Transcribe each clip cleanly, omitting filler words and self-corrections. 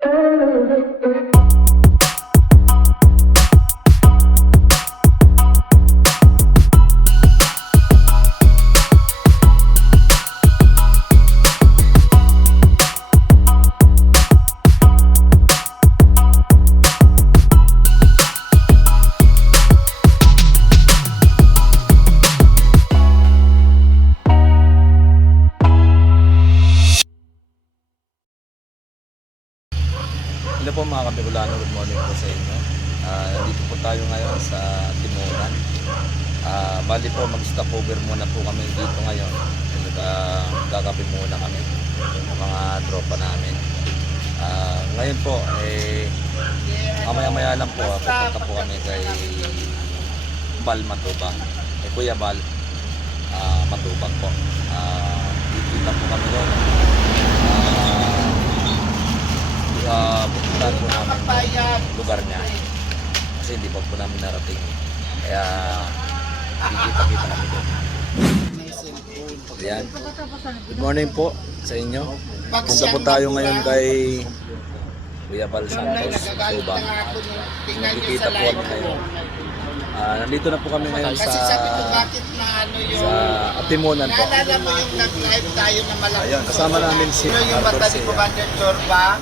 Hello po mga Kabicolano, good morning po sa inyo. Nandito po tayo ngayon sa Timunan. Bali po mag-stopover muna po kami dito ngayon. Gagapin muna kami mga tropa namin. Ngayon po mamaya-maya lang po pupunta po kami kay Bal Matubang. Kuya Bal Matubang po. Dito po kami doon. Pupuntahan po namin yung lugar niya kasi hindi pa po namin narating, kaya kita-kita kami doon. Ayan. Good morning po sa inyo. Punta po tayo ngayon kay Kuya Bal Santos Matubang. Nakikita po kami ngayon. Nandito na po kami ngayon sa Timunan po. Naalala mo yung nag-live tayo na malaki? Ayan, kasama namin si yung Arthur bata ni Sea. Commander Chorba?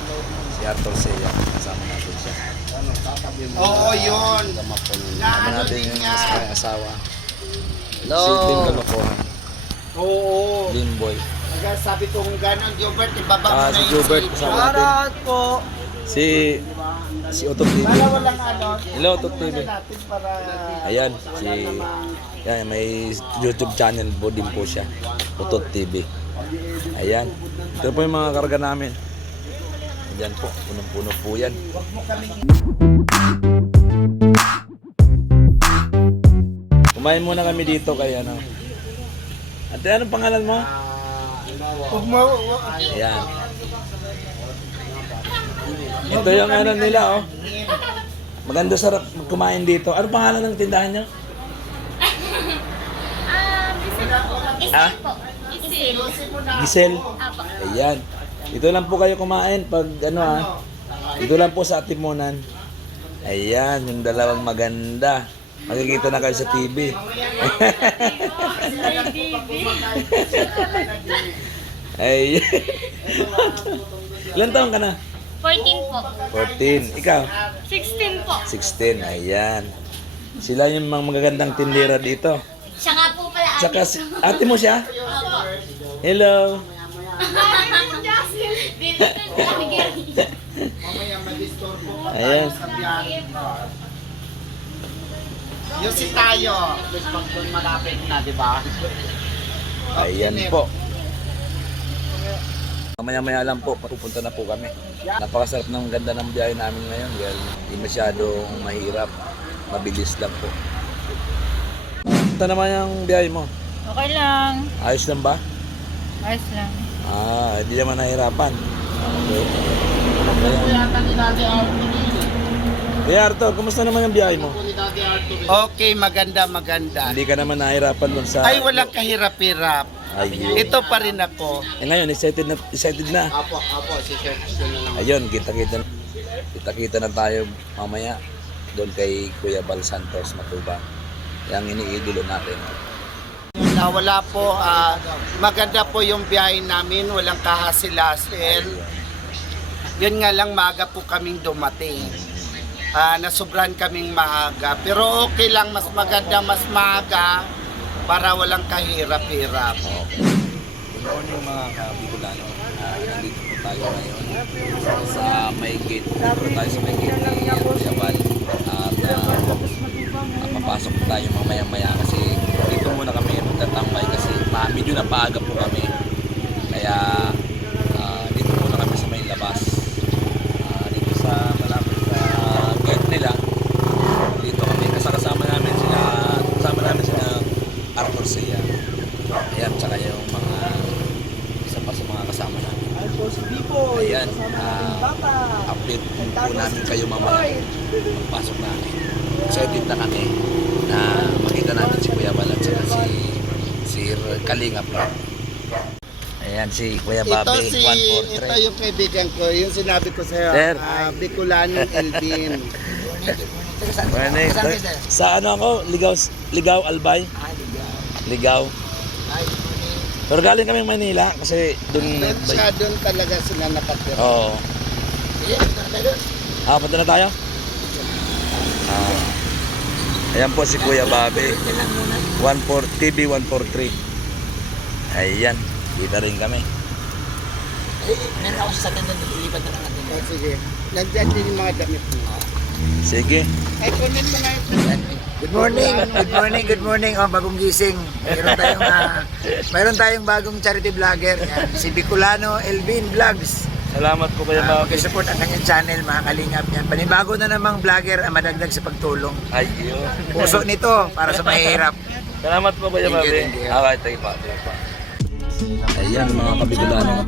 Si Arthur Sea, kasama natin siya. Oo, yun. Kasama natin yung may asawa. Hello. Si Tim Kalokohan. Oo. Limboy. Sabi ko kung gano'n, Gilbert, ibaba mo na Si yung Gilbert, cellphone. kasama natin. Shoutout po. Si Otot TV. Para walang ano. Hello, Otot TV. Natin para... Ayan, may YouTube channel po din po siya. Otot TV. Ayan. Ito po yung mga karga namin. Ayan po, punong-puno po yan. Kumain muna kami dito kay ano. Ate, anong pangalan mo? Ayan. Ito yung ano nila, oh. Maganda sarap kumain dito. Ano pangalan ng tindahan nyo? Isil po. Isil. Giselle. Apo. Ayan. Dito lang po kayo kumain pag ano Dito lang po sa Timunan. Ayan, yung dalawang maganda. Makikita na kayo sa TV. Ay. Ilan taon ka na? 14 po. 14. Ikaw? 16 po. 16. Ayan. Sila yung mga magagandang tindera dito. Siya nga po pala. Saka ate mo siya? Opo. Hello. Dito po kami Gary. Ayan. Yung si tayo. Pag doon malapit na, di ba? Ayan po. Maya-maya lang po, pupunta na po kami. Napakasarap ng ganda ng biyahe namin ngayon. Well, hindi masyadong mahirap. Mabilis lang po. Ito naman yung biyahe mo. Okay lang. Ayos lang ba? Ayos lang. Hindi naman nahirapan. Okay. Kuya Arthur, kumusta naman yung biyahe mo? Okay, maganda. Hindi ka naman nahirapan dun sa... Ay, walang kahirap-hirap. Ayun. Ito pa rin ako. Ngayon, excited na. Apo, si Sir na lang. Ayun, kita-kita na tayo mamaya doon kay Kuya Bal Santos Matubang. Yang iniidolo natin. Wala po, maganda po yung biyahe namin, walang kahasil-hasil. Yun nga lang, maaga po kaming dumating. Nasobrahan kaming maaga. Pero okay lang, mas maganda, mas maaga para walang kahirap-hirap. Good morning mga Kabicolano. Nandito po tayo ngayon sa may gate. Dito tayo sa may gate ni Kuya Bal. At papasok po tayo mamaya-maya kasi dito muna kami magtatambay kasi medyo napaaga po kami. Kaya dito muna kami sa may labas. Dito sa malapit sa gate nila. Dito kami kasama namin sila Arthur Sea. Ayan, tsaka yung mga isa pa sa mga kasama namin. Ayan, update po namin kayo mamaya. Pasok namin. Excited na kami na makita namin si Kuya Bal at saka si Kalinga Prab. Ayan. Ayan si Kuya Ito Bobby, si, 143. ito yung kaibigan ko, yung sinabi ko sa'yo, Sir. Bicolano Elvin. Morning. Sa ano ako? Ligaw Albay? Ligaw. Pero galing kami Manila kasi doon Doon talaga sila nakatira. Oo. Punta na tayo? Ayan po si Kuya Bobby. TV 143. Ayan, kita rin kami. Meron ako sa ganda doon, ilipat na lang natin. Oh, sige. Nandyan din yung mga damit mo. Sige. Ay, kunin mo nga ito. Good morning. Oh, bagong gising. Mayroon tayong bagong charity vlogger. Yan, si Bicolano Elvin Vlogs. Salamat po Kuya Bobby. Pakisupport ang kanyang channel, mga kalingap yan. Panibago na namang vlogger ang madagdag sa pagtulong. Ayun. Puso nito para sa mahihirap. Salamat po Kuya Bobby. Thank you. Okay, tayo pa. Ayan mga kabigulano.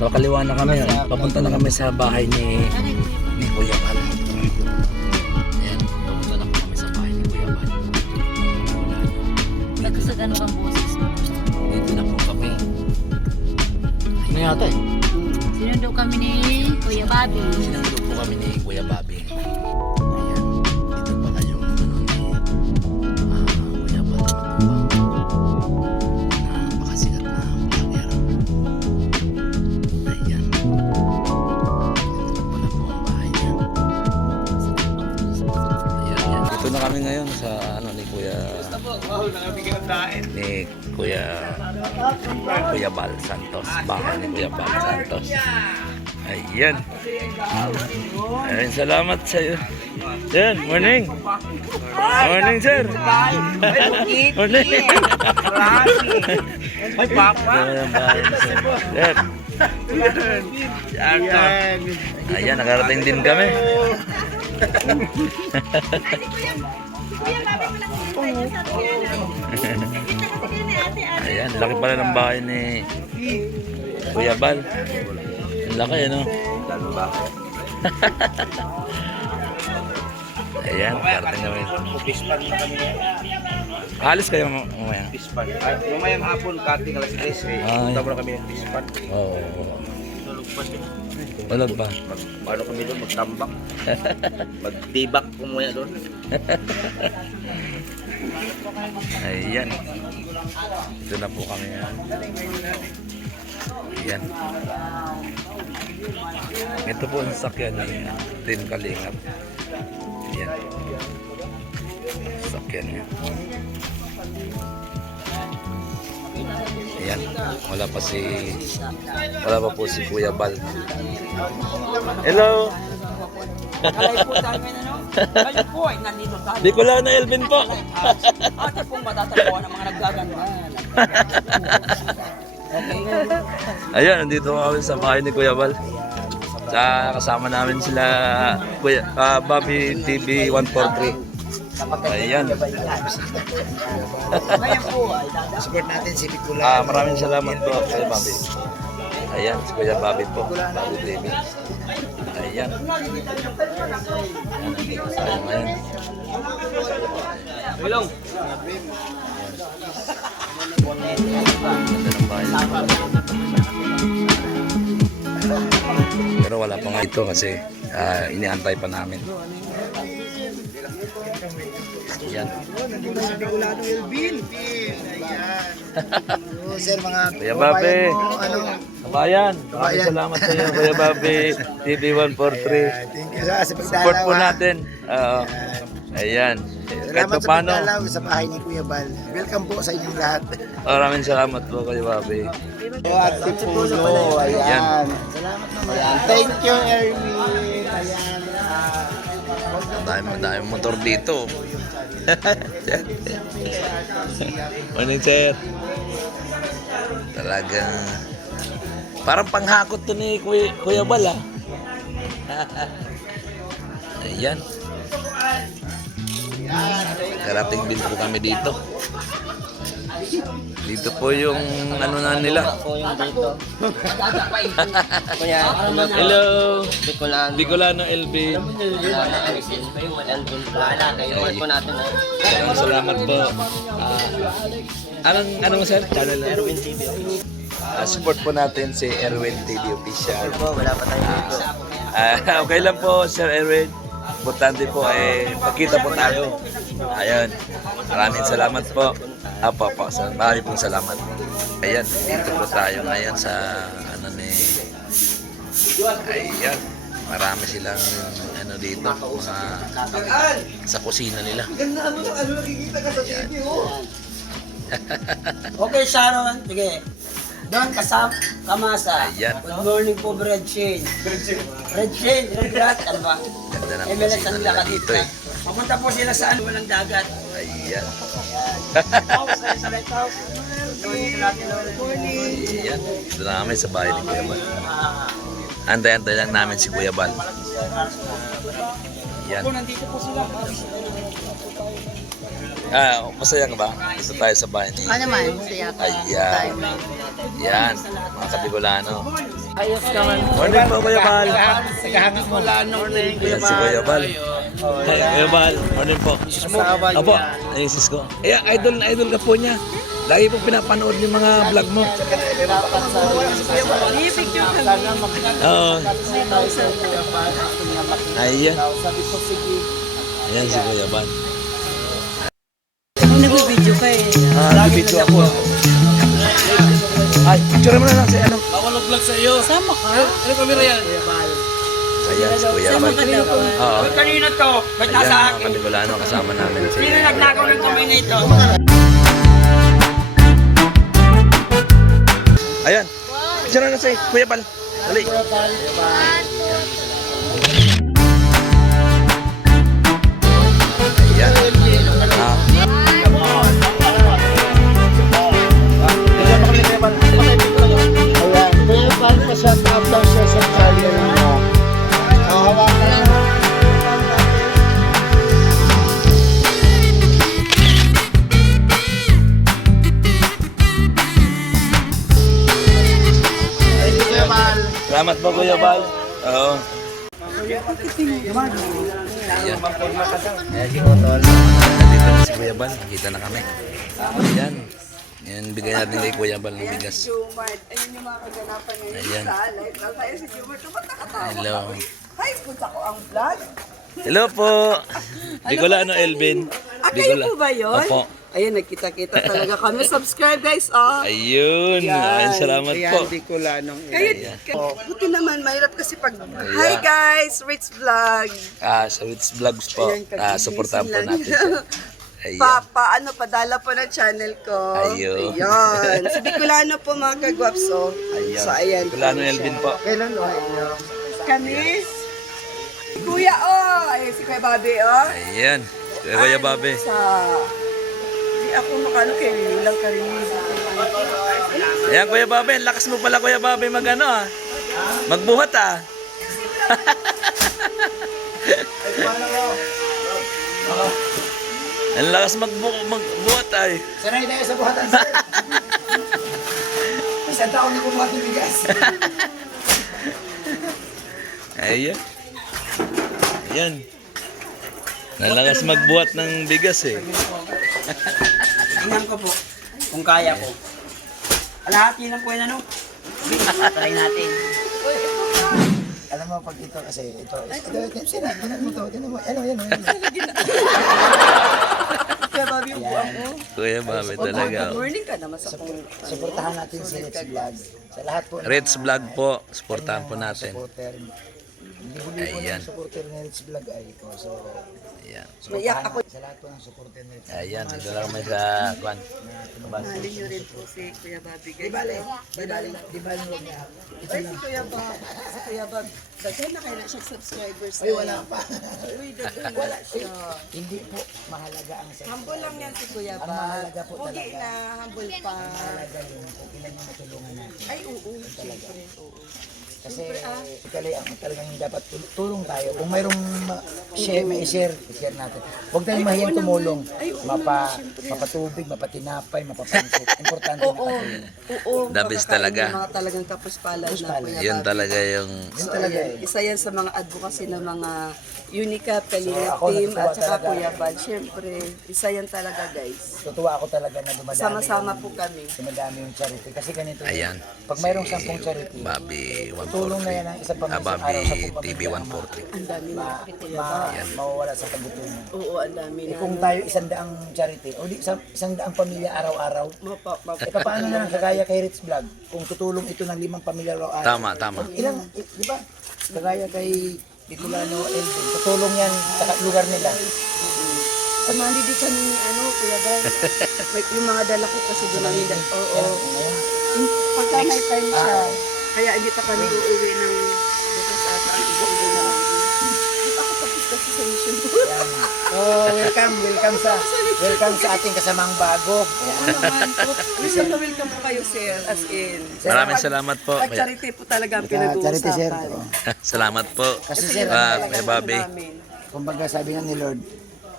Kaliwa na kami. Papunta na kami sa bahay ni Kuya Bal. Ayan, papunta na po kami sa bahay ni Kuya Bal. Nagkasagan mo ang boses mo. Dito na po kami. Ano yata eh? Sinundo kami ni Kuya Bobby. Sinandok po kami ni Kuya Bobby. Ayan, dito pala yung Kuya Bal na matupang. Napakasikat na vlogger. Ayan. Dito pala po ang bahay niya. Ayan. Dito na kami ngayon sa ni Kuya Bal Santos. Bahay ni Kuya Bal Santos. Ayan. Ayan, salamat sa iyo. Ayan, morning. Morning, sir. Morning. Ay, Papa. Ayan. Ayan. Ayan, nakarating din kami. Ayan, laki pala ng bahay ni Kuya Bal. Ang laki, ano? Ayan, karating kami. Alis kayo mamaya. Pispan. Mamayang hapon, kating alas 10. Punta mo na kami ng Pispan. Oo. Walag pa. Paano kami doon? Magtambak. Magtibak ko muna doon. Ayan. Ito na po kami. Ayan. Ito po ang sakyan ni Team Kalingap. Ayan. Sakyan niya. Ayan. Wala pa po si Kuya Bal. Hello. Nakalay po tayo ngayon, ano? Kayo po ay nandito tayo. Bicolano Elvin po. Ate pong matatagpuan ang mga naggaganda. Ayan, nandito kami sa bahay ni Kuya Bal. Kasama namin sila Kuya Bobby TV 143. Ayan. Ngayon po ay support natin si Bicolano. Maraming salamat po Kuya Bobby. Ayan, si Kuya Bobby po. Bobby TV. Ayan. Ayan, nandito tayo ngayon. Bilong. Ganda ng bahay. Pero wala pa nga ito kasi iniantay pa namin. Ayan. Si Bicolano Elvin. Ayan. Sir, mga Kuya Bobby. ano, Kabayan, maraming salamat sa iyo Kuya Bobby TV 143. thank you sa pagdalaw. Support po natin. Oo. Ayan. Kahit Salamat pa sa paano. pagdalaw sa bahay ni Kuya Bal. Welcome po sa inyong lahat. Maraming salamat po Kuya Bobby. At si Pulo. Ayan. Salamat naman. Ayan. Thank you, Erwin. Ayan. Dami motor dito. Morning sir. Talagang parang panghakot to ni Kuya Bal ah. Ayan. Karating din po kami dito. Dito po yung ano na nila. Hello. Bicolano Elvin. Salamat po. Anong sir? Channel Erwin TV. Support po natin si Erwin TV Official. Wala pa tayo dito. Okay lang po, Sir Erwin. Importante po, pagkita po tayo. Ayun. Maraming salamat po. Apo, maraming pong salamat. Ayan, dito po tayo ngayon sa ayan. Marami silang dito, mga sa kusina nila. Ayan. Okay, Sharon. Sige. Doon Kamasa. Ayan. Good morning po, Red Shane. Red Shane, Red Rat, ano ba? Ganda ng MLS kusina ang nila lakad dito dito. Papunta po sila saan? Walang dagat. Ayan. Sa lighthouse. Ayan. Dito na kami sa bahay ni Kuya Bal. Antay-antay lang namin si Kuya Bal. Ayan. Nandito po sila. Masaya ka ba? Dito tayo sa bahay ni... Ano naman? Saya ka. Ayan. Yan, mga Kabigolano. Ayos ka man. Morning po, Kuya Bal. Sagahangin mo lang morning. Ayan si Kuya Bal. Hi, Kuya Bal. Morning po. Opo, ay sis ko. Ayan, idol na idol ka po niya. Lagi po pinapanood yung mga vlog mo. Oo. Ayan. Ayan si Kuya Bal. Nag-video ka eh. Nag-video ako. Ay, picture mo na lang si ano. Sama ka? Ayan si Kuya Bal. Oo. Kanina to, ba't Ayan, nasa mga akin? Kabigolano, kasama namin si... Sino nagnakaw ng kamay na ito? Ayan. Picture na si Kuya Bal. Dali. Ayan. Ayan, kaya parang pa-shut up daw siya sa channel mo. Hawakan mo. Thank you, Kuya Bal. Salamat po, Kuya Bal. Oo. Ayan. Ayan si Kotol. Nandito na si Kuya Bal. Nakita na kami. Ayan. Yan, bigay natin kay Kuya Bal ng bigas. Ayun yung mga kaganapan ngayon Ayan. sa live. Tayo si Jumar, ito ba't nakatawa Hello. kami? Ay, punta ko ang vlog. Hello po. Bicolano Elvin. Kayo po ba yun? Opo. Ayun, nagkita-kita talaga kami. Subscribe guys, oh. Ayun. Ay, salamat po. Bicolanong Kayo, buti naman, mahirap kasi pag, hi guys, Rich Vlog. Sa Wits Vlogs po. Ayan, kagigising Supportahan po lang. natin siya. Ayan. Paano, padala po ng channel ko. Ayun. Ayun. Si Bicolano po mga kagwaps, oh. Ayan. So, ayan. Bicolano Elvin po. Kailan o? Kami. Kuya, oh. Ayun, si Kuya Bobby, oh. Ayan. Kuya Babe. Sa... Di ako makano kay lang karinig. Ayan, Kuya Babe. Lakas mo pala, Kuya Babe, magbuhat ah. Ang lakas magbuhat ay. Sanay tayo sa buhatan, sir. Isang taon na kumuha ng bigas. Ayan. Ayan. Nalakas magbuhat ng bigas eh. Tingnan ko po, kung kaya ko. Alahati lang po yun, ano? Try natin. Alam mo, pag ito kasi, ito, sila, tingnan mo to, tingnan mo, ano, yan, Kuya Bobby, yung buwan ko. Kuya Babe talaga. Good morning ka naman sa kong... Suportahan natin si Rich Vlog. Sa lahat po. Reds Vlog po. Supportahan po natin. Supporter. Libo-libo Ayan. ng supporter ni Rich Vlog ay ito. So, Ayan. Naiyak ako. sa lahat po ng supporter ni Rich. Ayan. Dito lang kami sa Kwan. Mahalin nyo rin po si Kuya Bobby. Di bale, huwag niya. Ay, si Kuya Bob. Si Kuya Bob. Daghan na kayo na siya subscribers. Ay, wala pa. Uy, daghan na siya. Hindi po mahalaga ang sa Humble lang yan si Kuya Ang Bob. mahalaga po Huwag talaga. na, humble pa. mahalaga yung kung ilan yung matulungan natin. Ay, oo. Siyempre, oo. Kasi ikali ang talagang dapat tulong tayo. Kung mayroong share, may share natin. Huwag tayong mahiyang tumulong. Mapatubig, mapatinapay, mapapansit. Importante makatulong. Oo. The best makakain talaga. yung mga talagang kapuspalad na Kuya Yun Bobby. talaga yung Yun talaga. Isa yan sa mga advocacy ng mga Unicap, Kalinga So, ako Team, natutuwa at saka talaga. Kuya Bal. Siyempre, isa yan talaga guys. Tutuwa ako talaga na dumadami. Sama-sama po kami. Dumadami yung charity. Kasi ganito, Ayan. pag mayroong 10 charity, Bobby tulong na yan ang isang pamilya sa araw sa Bobby TV 143. Ang dami na. mawawala sa kagutuman. Oo, ang dami Eh na. kung tayo 100 charity, o di 100 pamilya araw-araw, eh paano na lang kagaya kay Rich Vlog, kung tutulong ito ng 5 pamilya araw-araw. Tama. Ilang, di ba? Kagaya kay Bicolano Elvin, tutulong yan sa lugar nila. Sumali din kami ni Kuya Bal. Yung mga dala ko kasi doon namin. Oo. Pagka may time siya, kaya hindi pa kami uuwi ng bukas ata ang ibang na lang. Hindi pa ako tapos kasi sa mission ko. Oh, welcome sa ating kasamang bago. Welcome po kayo, sir. As in. Maraming salamat po. At charity po talaga ang Charity, sir. pinag-uusapan. Salamat po. Kasi sir, Kay Bobby. kumbaga sabi nga ni Lord,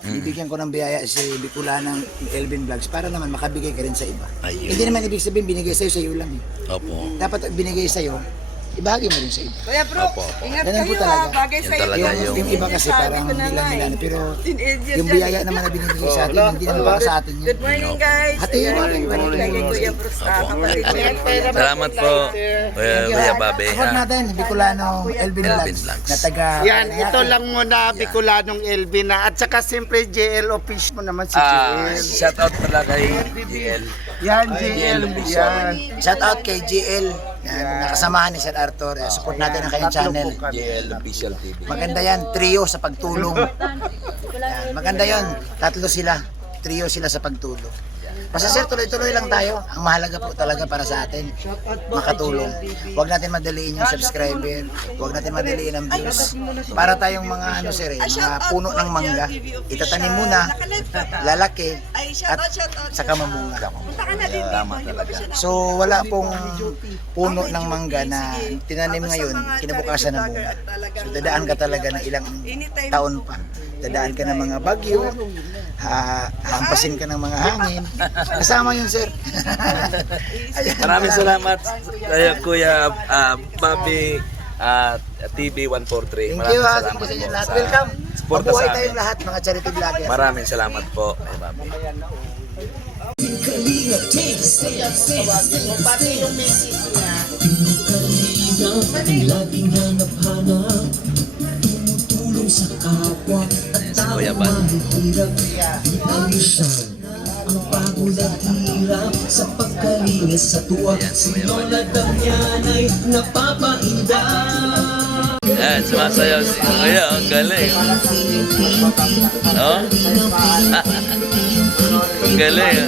bibigyan ko ng biyaya si Bicolano ng Elvin Vlogs para naman makabigay ka rin sa iba. Ayun. Hindi naman ibig sabihin binigay sa'yo lang eh. Opo. Dapat binigay sa'yo, ibahagi mo rin sa iba. Kaya bro, Opo. ingat Ganun po kayo talaga. ha. Bagay Yun sa'yo. talaga Yung iba kasi parang nila, pero yung biyaya naman na binibigay sa atin, hindi naman para sa atin yun. Good morning guys. Hati yun natin. Kay Kuya Bruce. Kapatid niya. Salamat po. Kuya Bobby. Support natin, Bicolano Elvin Elvin Vlogs. Vlogs. Na taga... Yan, ito lang muna, Bicolanong Elvin na. At saka siyempre, JL office mo naman si JL. Shout out pala kay GL. Yan, JL. Yan. Shout out kay GL. Yan, nakasamahan ni Sir Arthur. Support natin ang kanyang channel. GL Official TV. Maganda yan, trio sa pagtulong. Yan, maganda yan, tatlo sila. Trio sila sa pagtulong. Basta sir, tuloy-tuloy lang tayo. Ang mahalaga po talaga para sa atin, makatulong. Huwag natin madaliin yung subscriber. Huwag natin madaliin ang views. Para tayong mga mga puno ng mangga. Itatanim muna, lalaki, at saka mamunga. Tama talaga. So wala pong puno ng mangga na tinanim ngayon, kinabukasan na bunga. So dadaan ka talaga ng ilang taon pa. Dadaan ka ng mga bagyo, hampasin ka ng mga hangin. Kasama yun, sir. Maraming salamat Kuya Bobby TV 143. Thank Maraming you, salamat thank you sa inyo po lahat. sa Welcome. suporta Mabuhay sa tayong amin. lahat, mga charity vloggers. Maraming salamat po kay Bobby. Laging hanap-hanap, tumutulong sa kapwa at Si Kuya Bal. hirap. Ayusan ang pagod at hirap sa pagkalinis sa tuwa. Si Lola Damian ay napapainda. Yan, sumasayaw si Kuya. Ang galing. No? Ang galing.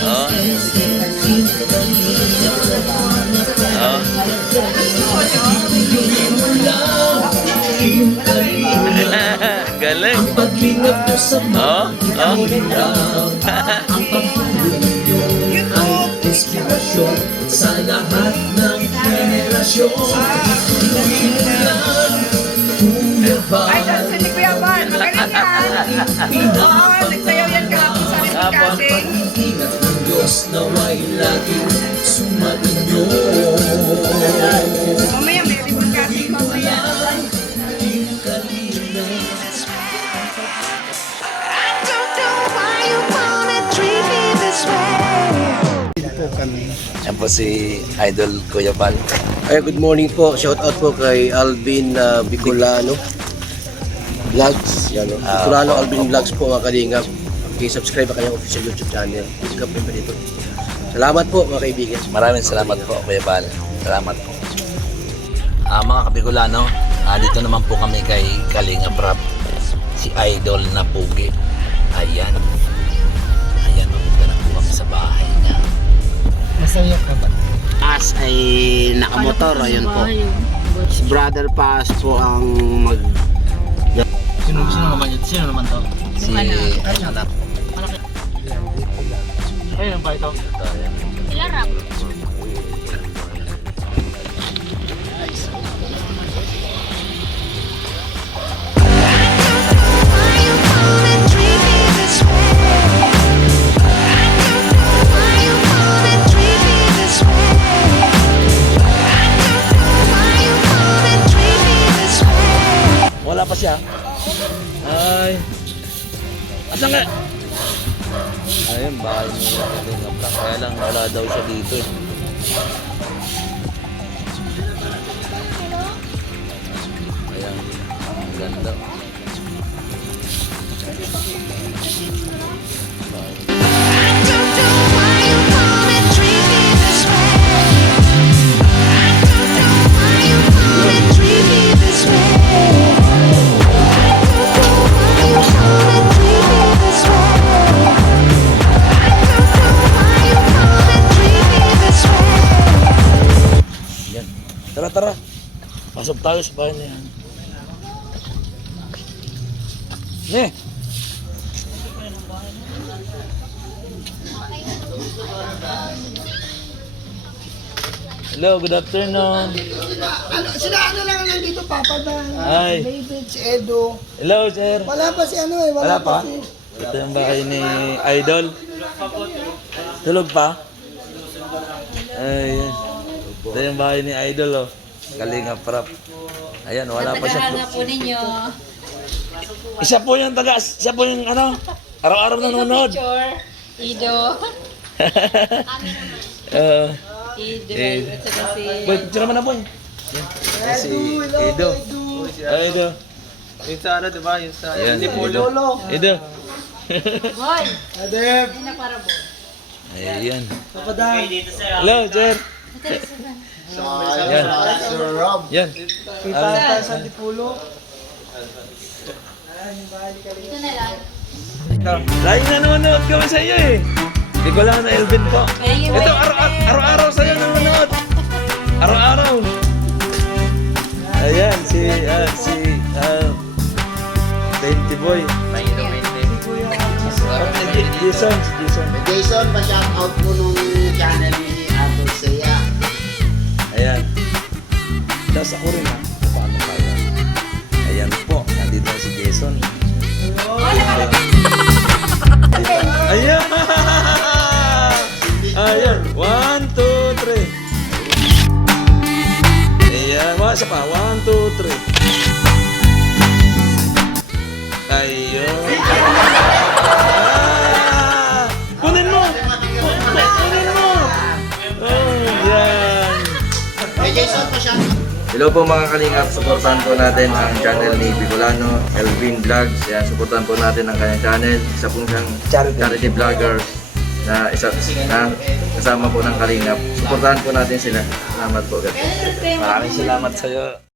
Oh. Oh. Galing. Paglingap mo sa Oh. Oh. ang pagtulong niyo ay inspirasyon sa lahat ng henerasyon. Gawin mo yan, Kuya Bal. Ay, dansin ni Kuya Bal. Magaling yan. Oo, nagsayaw yan kahapon sa rin kasi. Pag-ingat ng Diyos naway laging sumainyo. Mamaya may ribbon cutting mamaya. Yan po si Idol Kuya Bal. Ay, good morning po. Shout out po kay Alvin Bicolano Vlogs. Yan, Bicolano Alvin Vlogs po mga kalingap. I-subscribe ang kanyang official YouTube channel. Ikaw po dito. Salamat po mga kaibigan. Maraming salamat po Kuya Bal. Salamat po. Mga Kabicolano, dito naman po kami kay Kalinga Prab. Si Idol na Pugi. Ayan. Ayan, magpunta na po kami sa bahay niya. Masaya ka ba? As ay nakamotor, ayun po. Si Brother Pass po ang mag... Sino naman yun? Sino naman to? Si anak. Ayun ba ito? Sila Rob. Why you wala pa siya. Ay. Asan nga? Ayun, bahay niya Kalinga Prab. Kaya lang, wala daw siya dito eh. Ayan, ang ganda. Yan. Tara, tara. Pasok tayo sa bahay na yan. Ne! Hello, good afternoon. Sila ano lang nandito, Papa Dan, Hi. David, si Edo. Hello, sir. Wala pa si ano eh, Wala pa? Ito yung bahay ni Idol. Tulog pa? Ayan. Ito yung bahay ni Idol, oh. Kalinga Prab. Ayan, wala pa siya. po ninyo. Siya po yung ano, araw-araw nanonood. Ido. Ido. Eh. At saka si... Boy, picture naman na, boy. Yan. Si Edo. Edo. Yung sa ano, diba? Yung sa... Ayan, Edo. Edo. Boy! Adep! Hindi na para boy. Ayan. Hello, sir. Yan. Yan. Ito na lang. Lagi na nanonood kami sa iyo eh. Hindi ko lang na Elvin po. Ito, araw-araw sa'yo nanonood. Araw-araw. Ayan, si 20 boy. Jason. Jason, pa-shoutout mo nung channel ni Apple Saya. Ayan. Tapos ako rin ha. Paano kaya? Ayan po, nandito na si Jason. Ayan! Ayan! 1, 2, 3. Ayan, isa pa. 1, 2, 3. Ayun. Kunin mo! Kunin mo! Oh, yan. Hello po mga kalingap, supportan po natin ang channel ni Bicolano, Elvin Vlogs. Yan, supportan po natin ang kanyang channel. Isa pong siyang charity vlogger na kasama po ng kalingap. Supportahan po natin sila. Salamat po. Maraming salamat sa iyo.